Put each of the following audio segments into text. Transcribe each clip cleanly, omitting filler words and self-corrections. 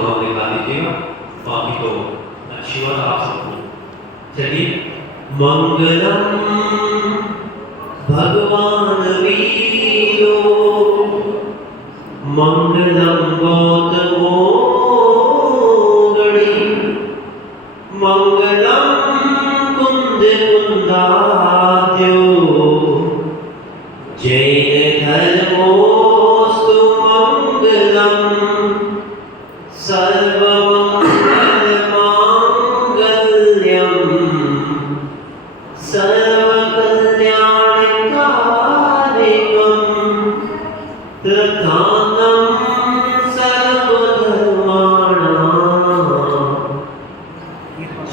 नाम लिखा दीजिएगा, बाकी तो अच्छी बात आप सबको। चलिए, मंगलम भगवान वीरो मंगलम गौतमोगणी मंगलम कुंद कुंदाद्यो जैन धर्मोस्तु मंगलम सर्वमंगलमांगल्यम सर्वकल्याणकारिकम प्रधानम सर्वधर्माणां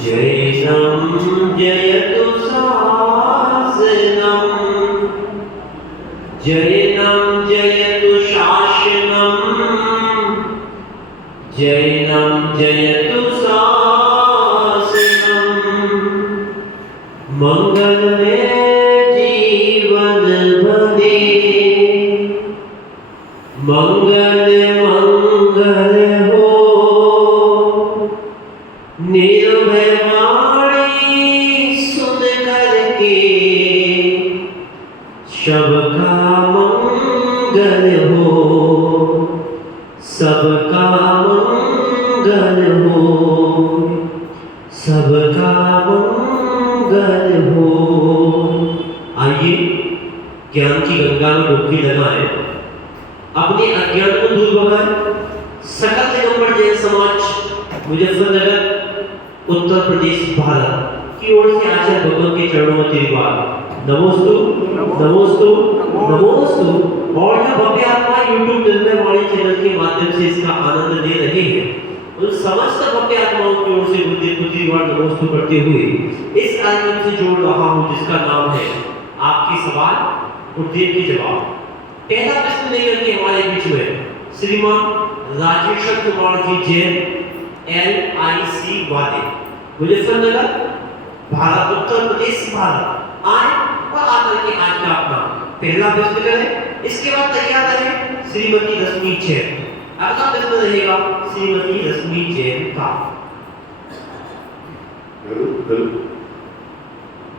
जैनं जयतु शासनम जैनं जयतु शासनम जैनं जयतु शासनम मंगलमय जीवन बने मंगल मंगल हो निर्भय वाणी सुन करके सबका मंगल हो सबका मंगल हो सबका मंगल हो। आइए ज्ञान की गंगा में डुबकी लगाएं, अपने अज्ञान को दूर भगाएं। सकल दिगंबर जैन समाज मुजफ्फरनगर उत्तर प्रदेश भारत की ओर से आचार्य भगवान के चरणों में तेरी बात नमोस्तु नमोस्तु नमोस्तु। और जो भव्य आत्मा YouTube निर्भय वाणी चैनल के माध्यम से इसका आनंद ले रहे हैं, उन समस्त भव्य आत्माओं की ओर से बुद्धि बार नमोस्तु करते हुए इस कार्यक्रम से जोड़ रहा हूं जिसका नाम है आपके सवाल गुरुदेव के जवाब। पहला प्रश्न लेकर के हमारे बीच में श्रीमान राजेश्वर कुमार जी जैन LIC वाले मुजफ्फरनगर भारत उत्तर प्रदेश भारत आए और आकर के आज का अपना पहला प्रश्न करें। इसके बाद तैयार रहे श्रीमती रश्मि जैन। अगला प्रश्न रहेगा श्रीमती रश्मि जैन का।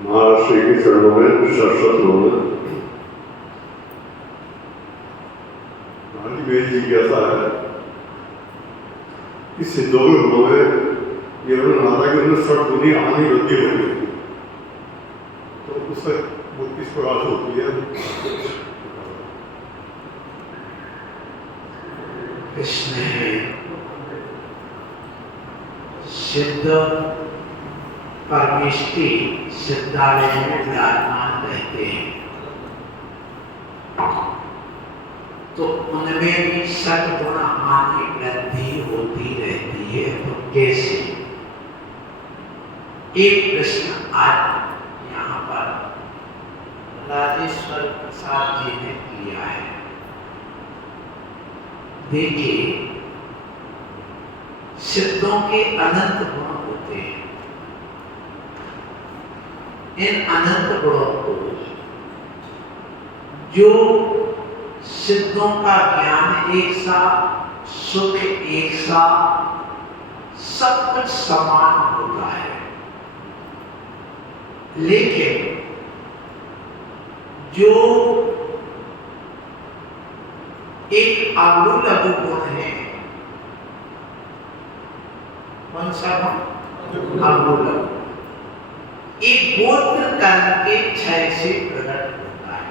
महाराष्ट्र के चरणों में शाश्वत होना मेरी जिज्ञासा है कि सिद्धों के गुणों में ये वर्णन आता है कि उन्हें सठ गुनी हानि वृद्धि होगी, तो उससे वो किस प्रकार से होती है? इसमें सिद्ध परमेष्टि सिद्धालय में विराजमान रहते हैं, तो उनमें भी सद्गुण हानि वृद्धि होती रहती है। तो कैसे? एक प्रश्न आज यहाँ पर राजेश्वर प्रसाद जी ने किया है। देखिए, सिद्धों के अनंत गुण होते हैं। इन अनंत गुणों को जो सिद्धों का ज्ञान एक सा, सुख एक सा, सब कुछ समान होता है, लेकिन जो एक अवलुलघु गुण है, कौन सा गुण? अवलुलघु। एक गोत्र कर्म के क्षय से प्रकट होता है,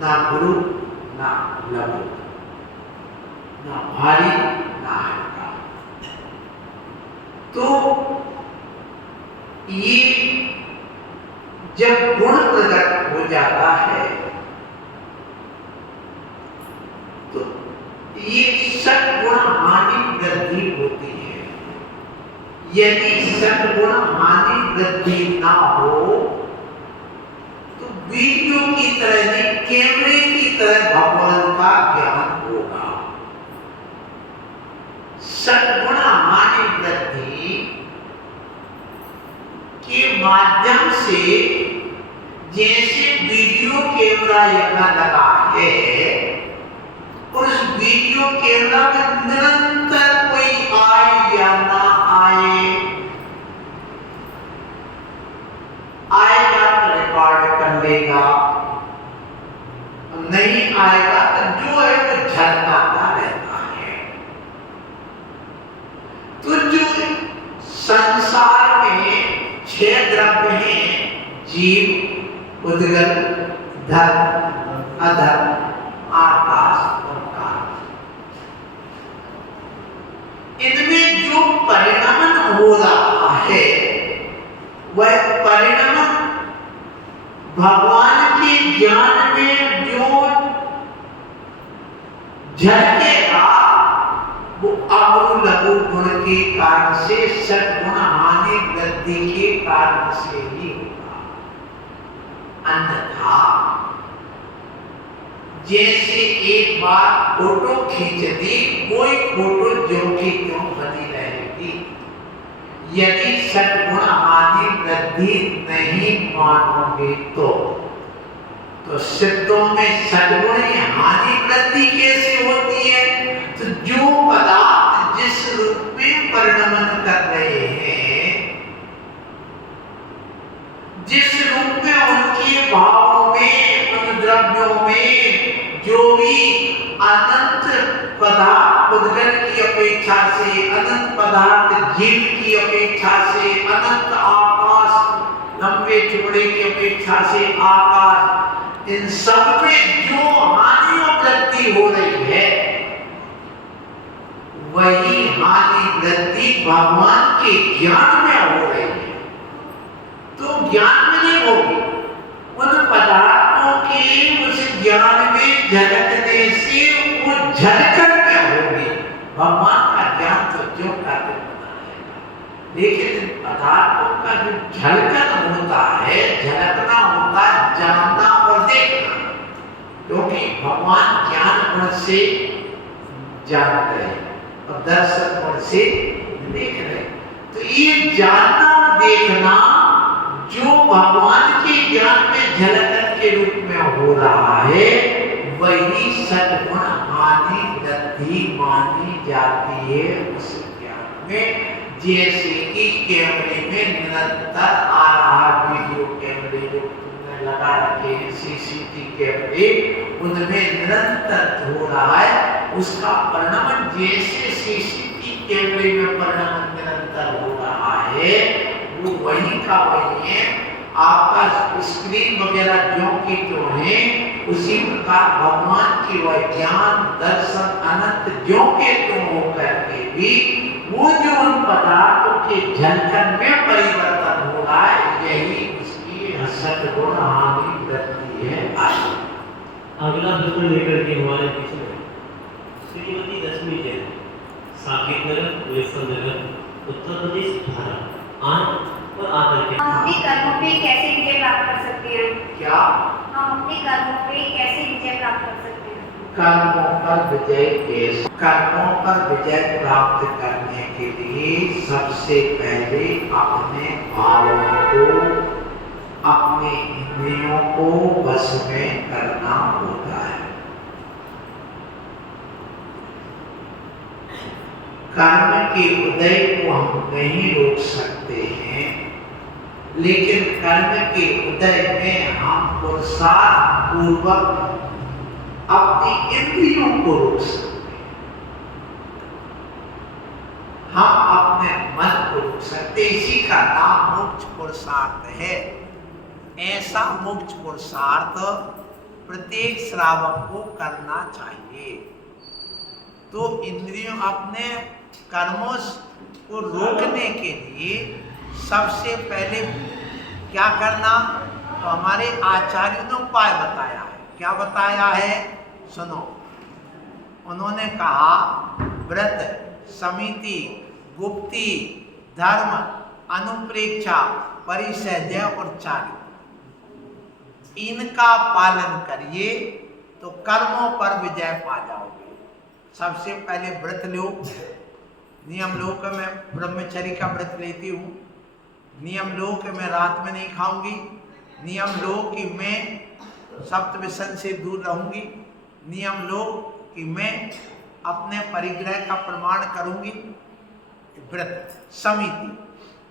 ना गुरु ना लघु, ना भारी ना हल्का। तो ये जब गुण प्रकट हो जाता है तो ये सद्गुण हानि वृद्धि होती है। यदि सद्गुण हानि वृद्धि ना हो तो वीडियो की तरह नहीं, कैमरे की तरह भगवान का ज्ञान होगा। सद्गुण हानि वृद्धि के माध्यम से जैसे वीडियो कैमरा यहाँ लगा है, उस वीडियो कैमरा में निरंतर 6 द्रव्य हैं, जीव, उद्गल, धर्म, अधर्म, आकाश और काल। इनमें जो परिणमन हो रहा है वह परिणमन भगवान के ज्ञान में जो झलकेगा वो अगुरु लघु गुण के कारण से, सद्गुण हानि वृद्धि के कारण से ही होगा। अन्यथा जैसे एक बार फोटो खींच दी, कोई फोटो जो की त्यों बनी रहेगी। यदि सद्गुण हानि वृद्धि नहीं मानोगे तो सिद्धों में सद्गुण हानि वृद्धि कैसे होती है? तो जो पदार्थ जिस रूप में परिणमन कर रहे हैं, जिस रूप में उनके भावों में, उन द्रव्यों में जो भी अनंत पदार्थ उद्गल की अपेक्षा से, अनंत पदार्थ जीव की अपेक्षा से, अनंत आकाश लंबे चौड़े की अपेक्षा से आकाश, इन सब में जो हानि और वृद्धि हो रही है वही हानि वृद्धि भगवान के ज्ञान में हो रही है। तो ज्ञान में नहीं होगी, उन पदार्थों के उस ज्ञान में झलकने से वो झलकन में होगी। भगवान का ज्ञान तो जो करते लेकिन पदार्थों का जो झलकन होता है, झलकना होता है जानना और देखना, क्योंकि भगवान ज्ञान गुण से जान रहे और दर्शन गुण से देख रहे। तो ये जानना और देखना जो भगवान के ज्ञान में झलकन के रूप में हो रहा है वही सद्गुण हानि वृद्धि मानी जाती है उस ज्ञान में। जैसे कि कैमरे में निरंतर आ रहा वीडियो कैमरे जो तुमने लगा रखे हैं, सीसीटीवी कैमरे, उनमें निरंतर हो रहा है उसका परिणाम। जैसे सीसीटीवी कैमरे में परिणाम निरंतर हो रहा है वो वही का वही है। आपका स्क्रीन वगैरह जो की जो है उसी प्रकार भगवान की वह ज्ञान दर्शन अनंत जो के तो हो करके भी वो जो उन पदार्थों के झलकन में परिवर्तन हो रहा है यही उसकी सद्गुण हानि वृद्धि है। अगला प्रश्न लेकर के हमारे पीछे श्रीमती रश्मि जैन, साकेत नगर, मुजफ्फरनगर, उत्तर प्रदेश, भारत। आज और आकर के हम अपने कर्मों पे कैसे विजय प्राप्त कर सकते हैं? क्या हम अपने कर्मों पे कैसे विजय प्राप्त कर सकते हैं? कर्मों पर विजय कैसे? कर्मों पर विजय प्राप्त करने के लिए सबसे पहले अपने भावों को, अपने इंद्रियों को वश में करना होता है। कर्म के उदय को हम नहीं रोक सकते हैं, लेकिन कर्म के उदय में हम पुरुषार्थ पूर्वक अपनी इंद्रियों को रोक सकते हैं। हम अपने मन को रोक सकते, इसी का नाम मोक्ष पुरुषार्थ है। ऐसा मोक्ष पुरुषार्थ प्रत्येक श्रावक को करना चाहिए। तो इंद्रियों अपने कर्मों को रोकने के लिए सबसे पहले क्या करना, तो हमारे आचार्यों ने उपाय बताया है। क्या बताया है सुनो। उन्होंने कहा व्रत, समिति, गुप्ती, धर्म, अनुप्रेक्षा, परिसर्जय और चार्य, इनका पालन करिए तो कर्मों पर विजय पा जाओगे। सबसे पहले व्रत लो, नियम लो कि मैं ब्रह्मचर्य का व्रत लेती हूँ, नियम लो कि मैं रात में नहीं खाऊंगी, नियम लो कि मैं सप्तव्यसन से दूर रहूंगी, नियम लो कि मैं अपने परिग्रह का प्रमाण करूंगी। व्रत, समिति,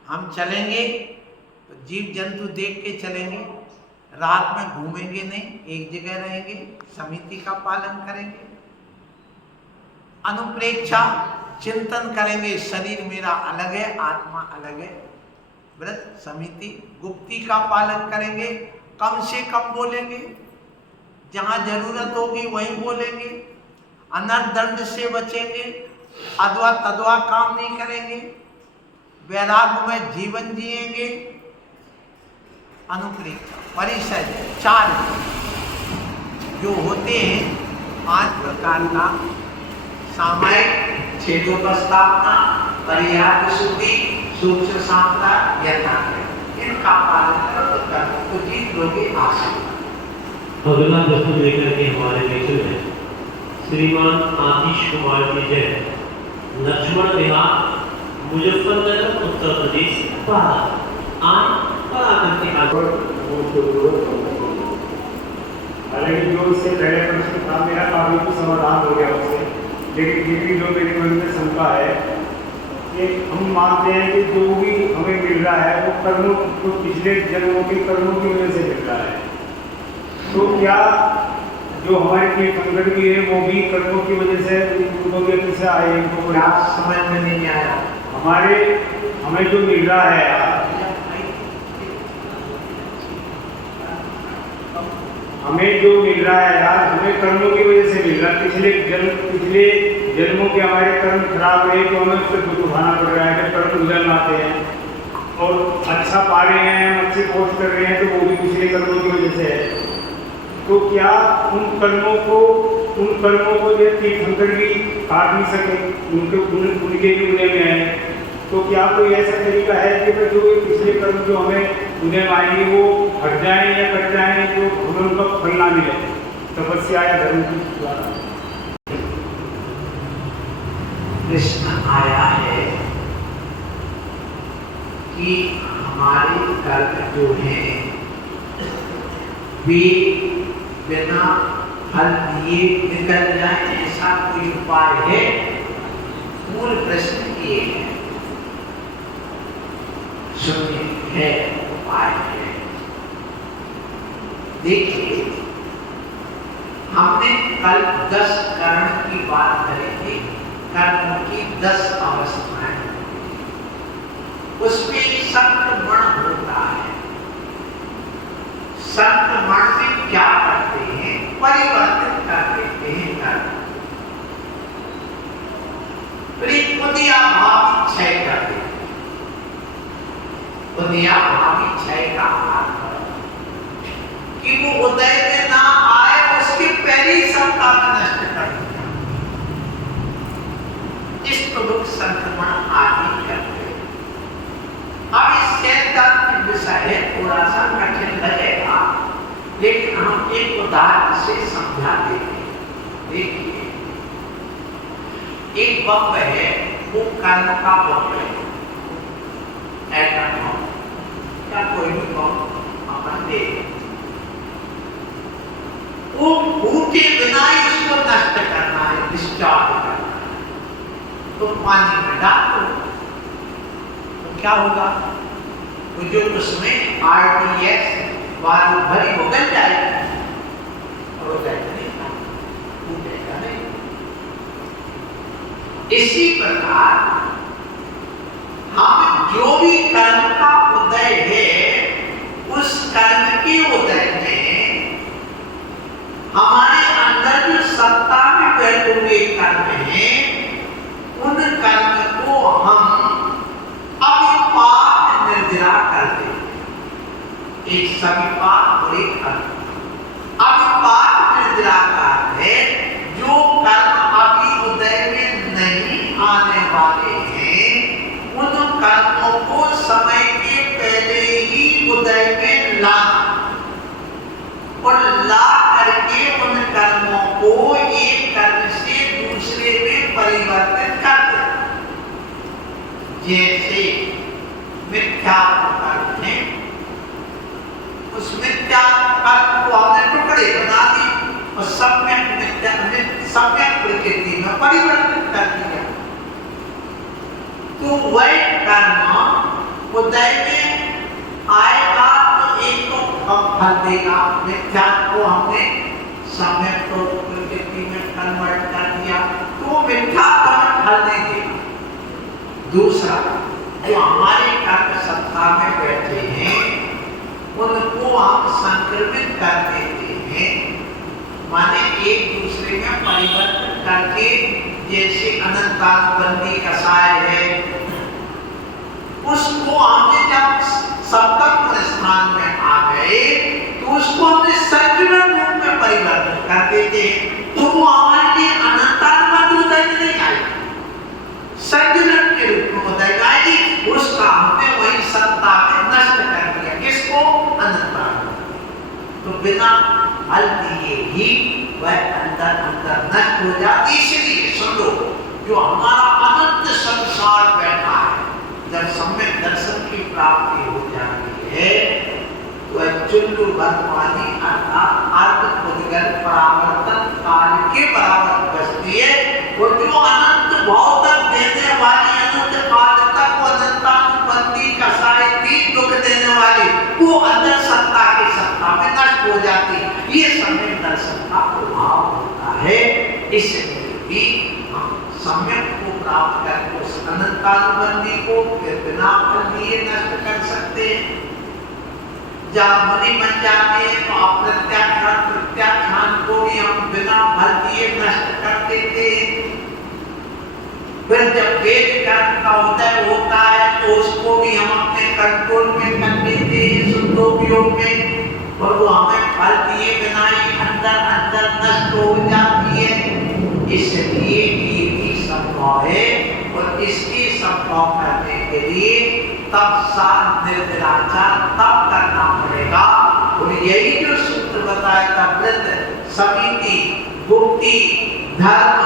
हम चलेंगे तो जीव जंतु देख के चलेंगे, रात में घूमेंगे नहीं, एक जगह रहेंगे, समिति का पालन करेंगे। अनुप्रेक्षा, चिंतन करेंगे शरीर मेरा अलग है, आत्मा अलग है, व्रत समिति गुप्ती का पालन करेंगे, कम से कम बोलेंगे, जहां जरूरत होगी वहीं बोलेंगे, अनर्थ दंड से बचेंगे, अदवा तदवा काम नहीं करेंगे, वैराग्य में जीवन जिएंगे। अनुक्रिया परिषद 4 जो होते हैं 5 प्रकार का सामायिक क्षेत्रोपस्थापना, पर्याय शुद्धि, सूक्ष्म सामता, यथार्थ, इनका पालन करो तो कर्म को जीत लोगे आशीर्वाद। अगला प्रश्न लेकर के हमारे बीच में श्रीमान आतिश कुमार जी जैन, लक्ष्मण विहार, मुजफ्फरनगर, उत्तर प्रदेश, भारत। आज और आकर के हालांकि जो इससे पहले प्रश्न था मेरा काफी कुछ समाधान हो गया उससे, लेकिन फिर भी जो मेरे मन में शंका है कि हम मानते हैं कि जो भी हमें मिल रहा है वो कर्मों को पिछले जन्मों के कर्मों की वजह से मिल रहा है, तो क्या जो हमारे तीर्थंकर भी है वो भी कर्मों की वजह से पूर्वव्यक्ति से आए? इनको समझ में नहीं आया। हमें जो मिल रहा है हमें जो मिल रहा है यार, हमें कर्मों की वजह से मिल रहा है। पिछले जन्मों के हमारे कर्म खराब रहे तो हमें उससे दुख उठाना पड़ रहा है। जब कर्म गुजर आते हैं और अच्छा पा रहे हैं, हम अच्छी पोस्ट कर रहे हैं, तो वो भी पिछले कर्मों की वजह से है। तो क्या उन कर्मों को जो तीर्थंकर भी काट नहीं सके, उनके भी उन्हें में है? तो क्या कोई ऐसा तरीका है कि जो पिछले कर्म जो हमें उन्हें आएंगे वो हट जाएं या कट जाएं, तो हमें उनका फल ना मिले तपस्या या धर्म की द्वारा? प्रश्न आया है कि हमारे कर्म जो हैं वे बिना फल दिए निकल जाए, ऐसा कोई उपाय है? मूल प्रश्न ये है, सुनिए, है उपाय है। देखिए, हमने कल 10 करण की बात करी थी, कर्मों की 10 अवस्थाएं, उसमें संक्रमण होता है। संक्रमण में क्या करते हैं? परिवर्तित कर देते हैं कर्म, उदयाभावी क्षय कर देते हैं। उदयाभावी क्षय का अर्थ कि वो उदय में ना आए, उसके पहले ही सब काम नष्ट कर दिया। इस प्रमुख संक्रमण आदि करते हैं। अब इस सैद्धांतिक विषय है, थोड़ा सा कठिन लगेगा, लेकिन हम एक उदाहरण से समझा देते हैं। देखिए, एक बम्ब है, वो कर्म का बम्ब है, एटम बम या कोई भी बम अपन दे, वो फूटे बिना ही उसको नष्ट करना है, डिस्चार्ज करना है। तो पानी में डाल दो तो क्या होगा? तो जो उसमें RTX वायु भरी वो गल जाएगी और वो जाएगा नहीं, फूटेगा नहीं। इसी प्रकार हम जो भी कर्म का उदय है, उस कर्म के उदय में हमारे अंदर जो सत्ता में बैठे हुए कर्म हैं, उन कर्म को हम अविपाक निर्जरा करते हैं। एक सविपाक और एक अविपाक निर्जरा का है जो कर्म अभी उदय में नहीं आने वाले हैं, उन कर्मों को समय के पहले ही उदय में ला और ला करके उन कर्मों को एक कर्म से दूसरे में परिवर्तित कर दे। जैसे मिथ्या कर्म है, उस मिथ्या कर्म को हमने टुकड़े बना दी और सम्यक प्रकृति में परिवर्तित कर दिया, तो वह कर्म उदय में आएगा तो एक तो कम फल देगा। मिथ्या को हमने सम्यक प्रकृति में कन्वर्ट कर दिया तो मिथ्या कर्म फल नहीं देगा। दूसरा, जो हमारे कर्म सत्ता संस्था में बैठे हैं उनको हम संक्रमित कर देते हैं, माने एक दूसरे में परिवर्तन करके, जैसे अनंतानुबंधी कसाय है, उसको हमने जब सप्तम स्थान में आ गए तो उसको हमने सर्कुलर रूप में परिवर्तन कर देते हैं, तो वो हमारे लिए अनंतानुबंध उदय में नहीं आएगी, सर्कुलर के रूप में उदय आएगी। उसका हमने वही सत्ता में नष्ट कर दिया, किसको? अनंतानुबंध। तो बिना फल दिए ही वह अंदर अंदर नष्ट हो जाती। इसलिए सुन लो, जो हमारा अनंत संसार बैठा है, जब सम्यक दर्शन की प्राप्ति हो जाती है वह चुल्लू वर्तमानी अर्थात अर्थ उद्गल परावर्तन काल के बराबर बचती है। और जो अनंत भाव तक देने वाली, अनंत काल तक वो अनंतानुबंधी कसाई तीन दुख देने वाली, वो अंदर सत्ता की सत्ता में नष्ट हो जाती है। ये सम्यक दर्शन का प्रभाव होता है। इसलिए भी हम सम्यक को प्राप्त करके उस अनंतानुबंधी को बिना फल दिए नष्ट कर सकते हैं। जब मुनि बन जाते हैं तो प्रत्याख्यान को भी हम बिना फल दिए नष्ट कर देते हैं। फिर जब वेद कर्म का उदय होता है तो उसको भी हम अपने कंट्रोल में कर देते हैं, शुद्धोपयोग में, और वो हमें फल दिए बिना ही अंदर अंदर नष्ट हो जाती है। इसलिए ये भी संभव है, और इसकी संभव करने के लिए तब सात निर्जलाचार तब करना पड़ेगा। और यही जो सूत्र बताया था, व्रत, समिति, गुप्ति, धर्म,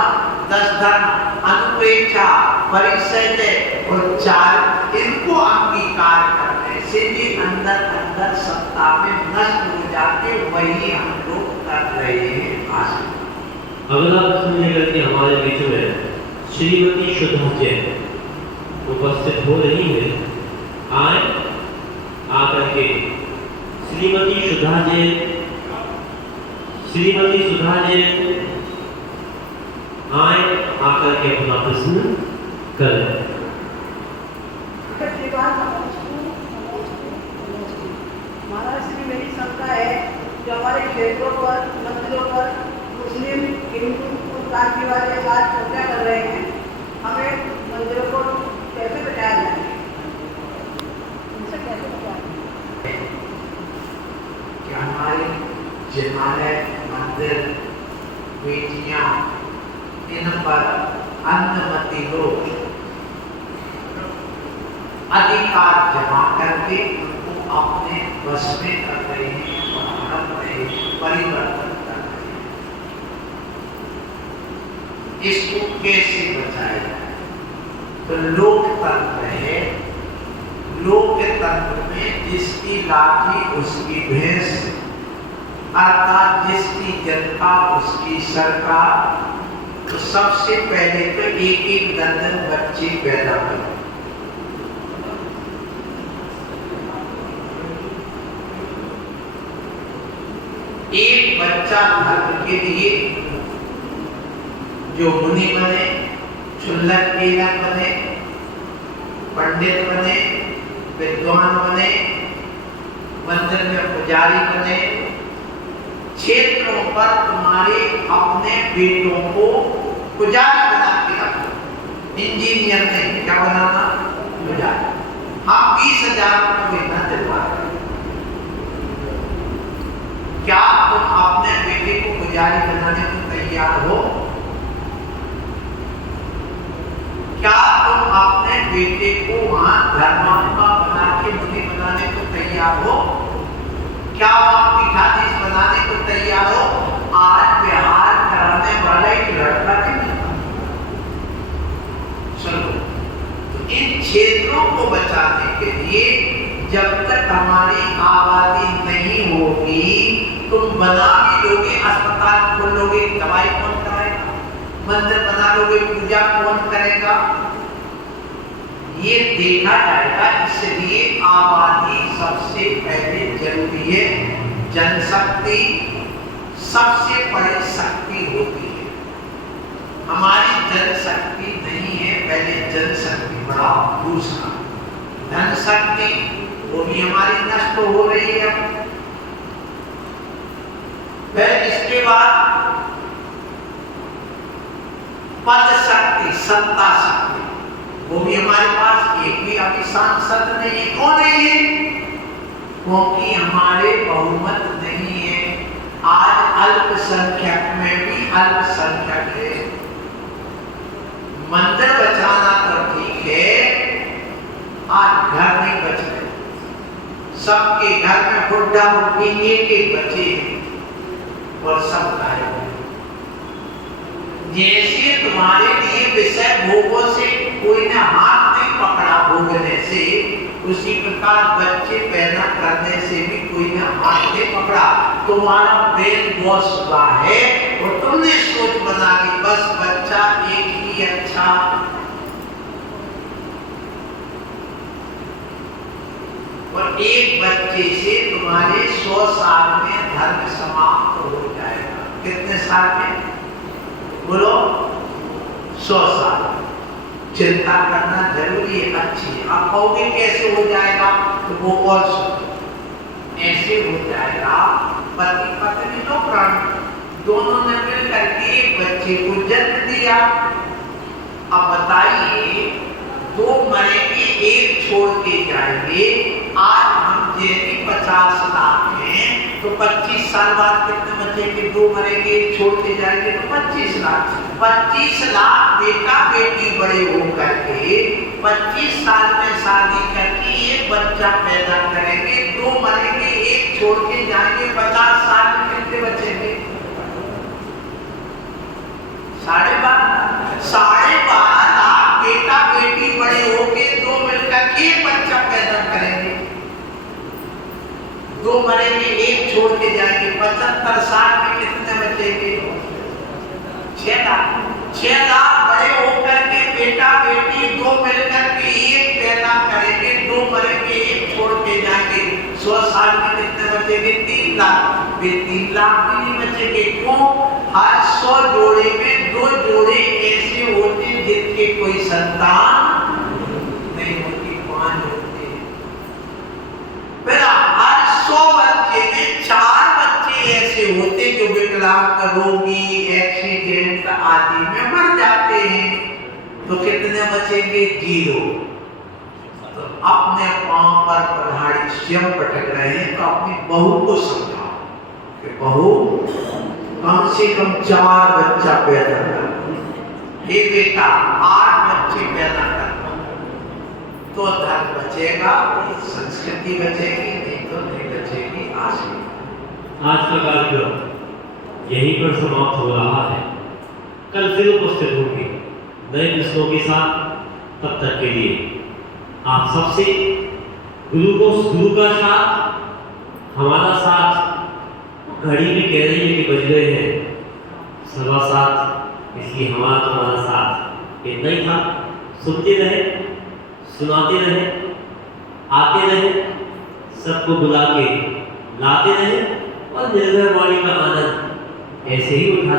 10 धर्म, अनुपेक्षा, परिचय और चार, इनको अंगीकार करने से भी अंदर अंदर सत्ता में नष्ट हो जाते, वही हम लोग कर रहे हैं। अगला प्रश्न लेकर के हमारे बीच में श्रीमती सुधा जैन उपस्थित हो रही है। आए आकर के श्रीमती सुधा जैन आए आकर के अपना प्रश्न करें। महाराज श्री मेरी शंका है, जो हमारे क्षेत्रों पर, मंदिरों पर मुस्लिम, हिंदू, जाति वाले आज चर्चा कर रहे हैं, हमें मंदिरों को कैसे बचाया जाए, उनसे कैसे बचाया जाए? क्या हमारे जिनालय, मंदिर, बेटियां, इन पर अन्नमती लोग अधिकार जमा करके उनको अपने वश में कर रहे हैं और हड़प रहे हैं, परिवर्तन कर रहे हैं। इसको कैसे बचाया जाए? तो लोकतंत्र है, लोकतंत्र में जिसकी लाठी उसकी भैंस, अर्थात जिसकी जनता उसकी सरकार। तो सबसे पहले तो एक दर्जन बच्चे पैदा करो, एक बच्चा धर्म के लिए जो मुनि बने, क्षुल्लक कीलक बने, पंडित बने, विद्वान बने, मंदिर में पुजारी बने, क्षेत्रों पर तुम्हारे अपने बेटों को पुजारी बना के रखो। इंजीनियर नहीं, क्या बनाना? पुजारी। हम 20,000 रुपये वेतन दिलवा रहे हैं। क्या तुम अपने बेटे को पुजारी बनाने को तैयार हो? क्या तुम अपने बेटे को वहां धर्मात्मा बना के मुनि बनाने को तैयार हो? क्या वहां पीठाधीश बनाने को तैयार हो? आज विहार कराने वाला एक लड़का नहीं मिलता। चलो, तो इन क्षेत्रों को बचाने के लिए जब तक हमारी आबादी नहीं होगी, तुम बना भी लोगे, अस्पताल खोल लोगे, दवाई कौन कराएगा? मंदिर बना लोगे, पूजा कौन करेगा? ये देखा जाएगा। इसलिए आबादी सबसे पहले जरूरी है। जनशक्ति सबसे बड़ी शक्ति होती है। हमारी जनशक्ति नहीं है, पहले जनशक्ति बढ़ाओ। दूसरा, धन शक्ति वो भी हमारी नष्ट हो रही है। फिर इसके बाद पद शक्ति, सत्ता शक्ति, वो भी हमारे पास एक भी अभी सांसद नहीं है। क्यों नहीं है? क्योंकि हमारे बहुमत नहीं है। आज अल्पसंख्यक में भी अल्पसंख्यक है। मंदिर बचाना तो ठीक है, आज घर नहीं बच रहे। सबके घर में बुढ़ा बुढ़ी एक बचे और सब गायब है। जैसे तुम्हारे लिए विषय भोगों से कोई ने हाथ नहीं पकड़ा भोगने से, उसी प्रकार बच्चे पैदा करने से भी कोई ने हाथ नहीं पकड़ा। तुम्हारा ब्रेन वॉश हुआ है और तुमने सोच बना ली बस बच्चा एक ही अच्छा। और एक बच्चे से तुम्हारे 100 साल में धर्म समाप्त हो जाएगा। कितने साल में? बोलो 100 साल। चिंता करना जरूरी है, अच्छी है। आप कहोगे कैसे हो जाएगा? तो वो और ऐसे हो जाएगा। पति पत्नी तो प्राण दोनों ने मिल करके एक बच्चे को जन्म दिया। अब बताइए, 2 मरेंगे, एक छोड़ के जाएंगे। आज हम जैसे 50 लाख हैं तो 25 साल बाद कितने बचेंगे? 2 मरेंगे, एक छोड़ के जाएंगे तो 25 लाख। 25 लाख बेटा बेटी बड़े हो करके 25 साल में शादी करके एक बच्चा पैदा करेंगे। 2 मरेंगे, एक छोड़ के जाएंगे। 50 साल में कितने बचेंगे? 12.5 लाख बेटा बेटी बड़े होके 2 मिलकर एक बच्चा पैदा करेंगे। 2 मरेंगे, एक छोड़ के जाएंगे। 75 साल में कितने बचेंगे? 6 लाख। 6 लाख बड़े होकर के बेटा बेटी 2 मिलकर के एक पैदा करेंगे। 2 मरेंगे, एक छोड़ के जाएंगे। 100 साल में कितने बचेंगे? 3 लाख। वे 3 लाख भी नहीं बचेंगे। क्यों? हर 100 जोड़े में 2 जोड़े ऐसे होते जिनके कोई संतान नहीं होती, 5 होते। फिर हर 100 बच्चे में 4 बच्चे ऐसे होते जो विकलांग, रोगी, एक्सीडेंट आदि में मर जाते हैं। तो कितने बचेंगे? 0। तो अपने पांव पर पधाड़ी स्वयं पटक रहे हैं तो अपनी बहू को समझाओ कि बहू कम से कम 4 बच्चा पैदा कर। हे बेटा 8 बच्चे पैदा कर तो धर्म बचेगा, संस्कृति बचेगी, नहीं तो नहीं बचेगी। आज का कार्यक्रम यहीं पर समाप्त हो रहा है। कल फिर उपस्थित होंगे नए प्रश्नों के साथ। तब तक के लिए आप सबसे गुरु का साथ, हमारा साथ। घड़ी भी कह रही है कि बज रहे हैं 7:15, इसलिए हमारा तुम्हारा साथ इतना ही था। सुनते रहे, सुनाते रहे, आते रहे, सबको बुला के लाते रहे और निर्भय वाणी का आनंद ऐसे ही उठाते रहे।